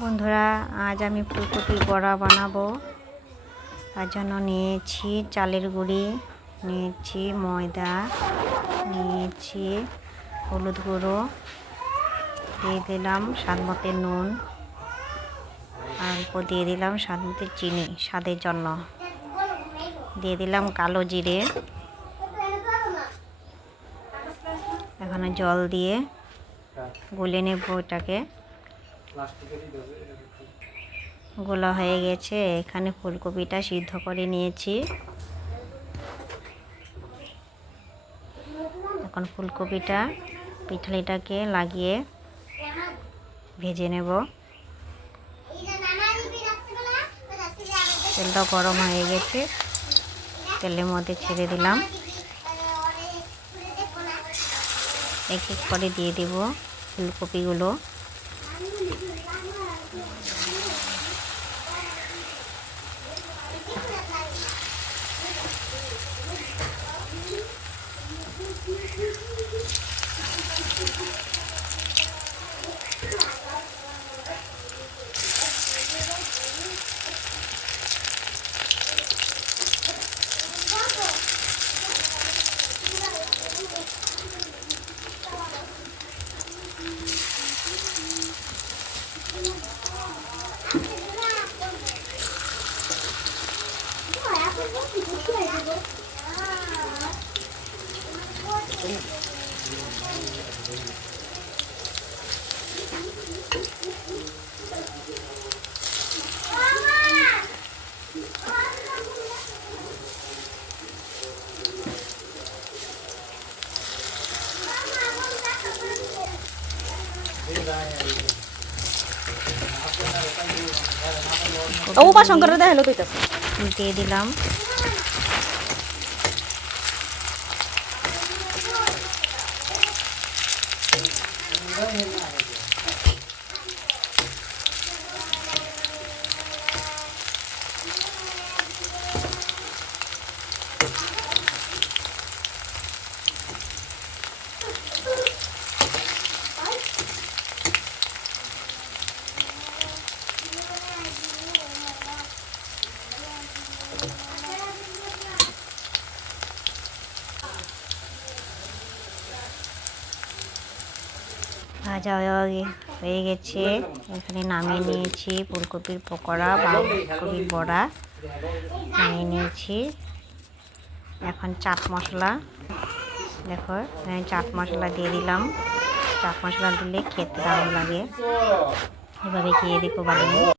বন্ধুরা, আজ আমি ফুলকপির বড়া বানাবো। তার জন্য নিয়েছি চালের গুঁড়ি, নিয়েছি ময়দা, নিয়েছি হলুদ গুঁড়ো, দিয়ে দিলাম স্বাদ মতো নুন অল্প দিয়ে দিলাম স্বাদ মতো চিনি, স্বাদের জন্য। দিয়ে দিলাম কালো জিরে। এখানে জল দিয়ে গুলে নেব ওটাকে গোলা হয়ে গেছে, এখানে ফুলকপিটা সিদ্ধ করে নিয়েছি। এখন ফুলকপিটা পিঠলিটাকে লাগিয়ে ভেজে নেব। তেলটা গরম হয়ে গেছে, তেলের মধ্যে ছেড়ে দিলাম। এক এক করে দিয়ে দেব ফুলকপিগুলো। ้านนู้นอยู่ในร้านด้วย ও বা শঙ্কর দেখা হলো তো দিয়ে দিলাম। ভাজা হয়ে হয়ে গেছে। এখানে নামিয়ে নিয়েছি ফুলকপির পকোড়া বা ফুলকপির বড়া। নামিয়ে নিয়েছি। এখন চাট মশলা। দেখো, এখানে চাট মশলা দিয়ে দিলাম। চাট মশলা দিলে খেতে দারুণ লাগে। এভাবে খেয়ে দেখো বানিয়ে